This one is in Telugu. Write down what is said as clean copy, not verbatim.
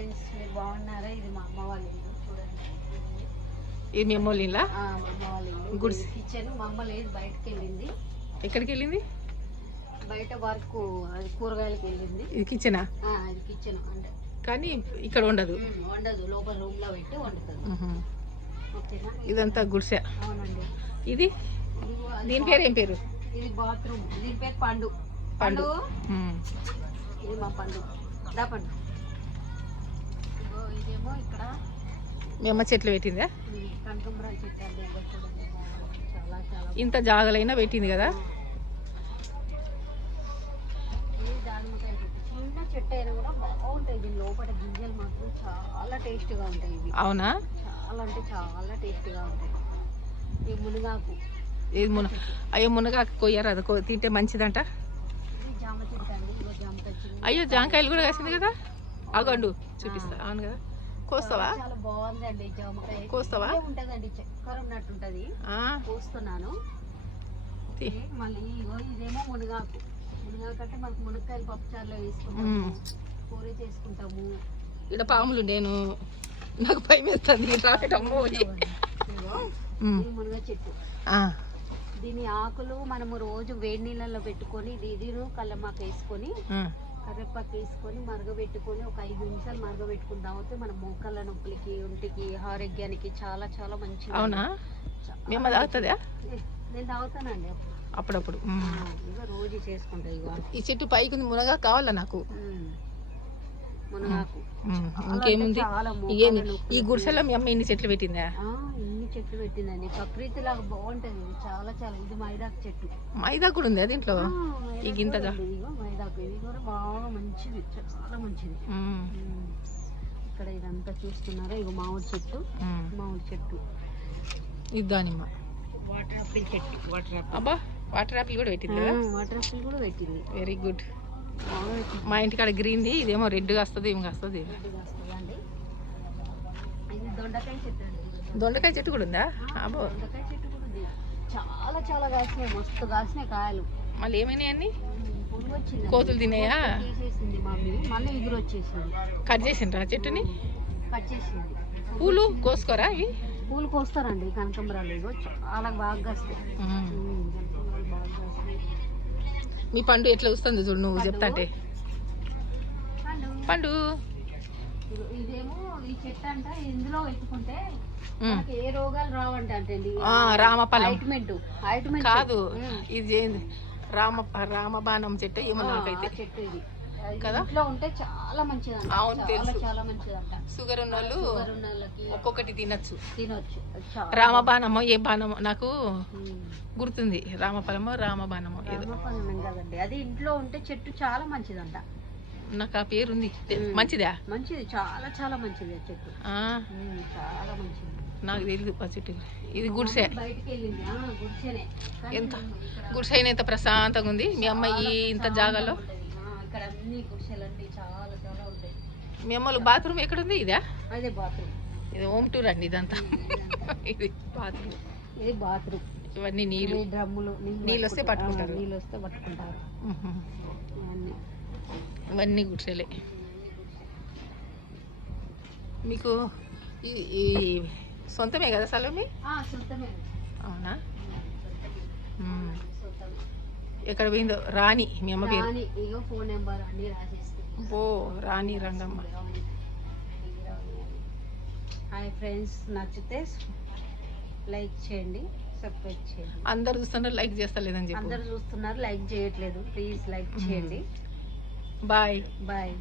ఫ్రెండ్స్, మీరు బాగున్నారా? ఇది మా అమ్మ వాళ్ళ ఇల్లు చూడండి. ఇది మీ అమ్మ వాళ్ళ ఇల్లా? మా అమ్మ వాళ్ళ ఇల్లు. Goods kitchen. మా అమ్మ లేదు, బయటకు వెళ్ళింది. ఎక్కడికి వెళ్ళింది? బయట వర్క్, అది కూరగాయలకి వెళ్ళింది. ఇది కిచెనా? ఇది కిచెన్ అంటే, కానీ ఇక్కడ ఉండదు. వండదు, లోపల రూమ్ లో పెట్టి వండుతుంది. ఓకేనా? ఇదంతా గుడిసె. అవునండి. ఇది దీని పేరు ఏం పేరు? ఇది బాత్రూమ్. దీని పేరు పండు. పండు ఇది మా పండు. దా పండు. ఇదేమో ఇక్కడ మీ అమ్మ చెట్లు పెట్టిందా? కనకంబరాల చెట్టు అండి. చూడండి, చాలా చాలా ఇంత జాగలైనా పెట్టింది కదా. ఇది దానిమ్మకాయ చెట్టు. చిన్న చెట్టు అయినా కూడా బాగుంటాయి. దీని లోపల గింజలు మాత్రం చాలా టేస్ట్గా ఉంటాయి. ఇవి అవునా? చాలా అంటే చాలా టేస్ట్గా ఉంటాయి. ఈ మునగాకు. ఇది అయ్యో మునగాకు కొయ్యారు, అది తింటే మంచిదంట. ఇది జామ చెట్టు అండి. ఇగో జామకాయ. అయ్యో జామకాయలు కూడా కాసింది కదా. అగండు చూపిస్తా. అవును కదా, కోస్తావా? చాలా బాగుందండి జామకాయ. కోస్తావా? ఉంటదండి, చక్కెర ఉన్నట్టు ఉంటది. కోస్తున్నాను. మళ్ళీ ఇదేమో మునగాకు. మునగాకు అంటే మనకు మునక్కాయలు పప్పుచారులో వేసుకుంటాము, కూర చేసుకుంటాము. ఇక్కడ పాములు నేను నాకు భయం వేస్తుంది. మునగ చెట్టు. దీని ఆకులు మనము రోజు వేడి నీళ్ళలో పెట్టుకొని దీనిను కళ్ళమాక వేసుకొని కరివేపాకు వేసుకొని మరగబెట్టుకొని ఒక 5 నిమిషాలు మరగబెట్టుకుని తాగితే మన మోకాళ్ళ నొప్పులకి, ఒంటికి, ఆరోగ్యానికి చాలా చాలా మంచిది. అవునా? మేము తాగుతుందా? నేను తాగుతానండి అప్పుడప్పుడు. ఇక రోజు చేసుకుంటా. ఇక ఈ చెట్టు పైకి ఉంది, మునగా కావాలా నాకు? మునగాకు ఇంకేముంది? ఈ గుడిసెలో మీ అమ్మ ఇన్ని చెట్లు పెట్టిందా? ఇన్ని చెట్లు పెట్టిందండి. ప్రకృతి లాగా బాగుంటది. చాలా చాలా. ఇది మైదాకు చెట్టు. మైదాకు కూడా ఉంది దీంట్లో? ఈ గింతగా మైదాకు. ఇది కూడా బాగా మంచిది, చాలా మంచిది. ఇక్కడ ఇదంతా చూస్తున్నారా? ఇగో మామిడి చెట్టు. మామిడి చెట్టు. ఇది దానిమ్మ. వాటర్ యాపిల్ చెట్టు. Water Apple. అబ్బా, వాటర్ యాపిల్ కూడా పెట్టింది. వాటర్ యాపిల్ కూడా పెట్టింది. Very good. మా ఇంటికాడ గ్రీన్ది, ఇదేమో రెడ్గా వస్తుంది. ఏమి వస్తుంది? ఇది దొండకాయ చెట్టు అండి. దొండకాయ చెట్టు కూడా ఉందా? అబ్బో, దొండకాయ చెట్టు కూడా ఉంది. చాలా చాలా కాసినాయి, మస్తు కాసినాయి కాయలు. మళ్ళీ ఏమైనాయి అన్ని? పురుగు వచ్చింది, కోతులు తినేయా? తీసేసింది మమ్మీ. మళ్ళీ ఎగురు వచ్చేసింది. కట్ చేసిండ్రా చెట్టుని? కట్ చేసింది. పూలు కోసుకోరా? ఇవి పూలు కోస్తారండి, కనకంబరాలు. ఇగో చాలా బాగా కాస్తాయి. కనకంబరాలు బాగా కాస్తాయి. మీ పండు ఎట్లా వస్తుంది చూడు, నువ్వు చెప్తాంటే. పండు ఇదేమో ఈ చెట్టు అంట, ఇందులో పెట్టుకుంటే ఏ రోగాలు రావంట. అంటే రామఫలం కాదు, ఇది ఇది రామబాణం చెట్టు ఏమో నాకైతే. చెట్టు ఇది కదా, ఇంట్లో ఉంటే చాలా మంచిదంట. అవును, తెలుసు. చాలా మంచిదంట. షుగర్ ఉన్న వాళ్ళు ఒక్కొక్కటి తినొచ్చు. రామబాణమో ఏ బాణమో నాకు గుర్తుంది. రామఫలమో రామబాణమో కదండి. అది ఇంట్లో ఉంటే చెట్టు చాలా మంచిదంట. నాకు ఆ పేరు ఉంది. మంచిదా? మంచిది, చాలా చాలా మంచిది ఆ చెట్టు. చాలా మంచిది. నాకు తెలియదు ఆ చెట్టు. ఇది గుడిసె. బయటికి వెళ్ళింది. గుడిసెనే. ఎంత గుడిసె అయినా ఎంత ప్రశాంతంగా ఉంది. మీ అమ్మాయి ఇంత జాగాలో. ఇక్కడ అన్ని గుడిసెలన్నీ చాలా చాలా ఉంటాయి. మీ అమ్మలు బాత్రూమ్ ఎక్కడ ఉంది? ఇదా? అదే బాత్రూమ్. ఇది హోమ్ టూర్ అండి ఇదంతా. ఇది బాత్రూమ్. ఇది బాత్రూమ్. ఇవన్నీ నీళ్ళు, డ్రమ్ములు. నీళ్ళు వస్తే పట్టుకుంటారు. నీళ్ళు వస్తే పట్టుకుంటారు. ఇవన్నీ గుడిసెలే. మీకు ఈ సొంతమే కదా సలోమి? సొంతమే. అవునా? ఎక్కడ పోయిందో రాణి మీ అమ్మ పేరు? ఫోన్ నెంబర్ అన్ని రాసేస్తే. ఓ, రాణి రంగమ్మ. హాయ్ ఫ్రెండ్స్, నచ్చితే లైక్ చేయండి, సబ్స్క్రైబ్ చేయండి. అందరు చూస్తున్నారు, లైక్ చేస్తలేదని చెప్పి. అందరు చూస్తున్నారు, లైక్ చేయట్లేదు. ప్లీజ్ లైక్ చేయండి. Bye bye.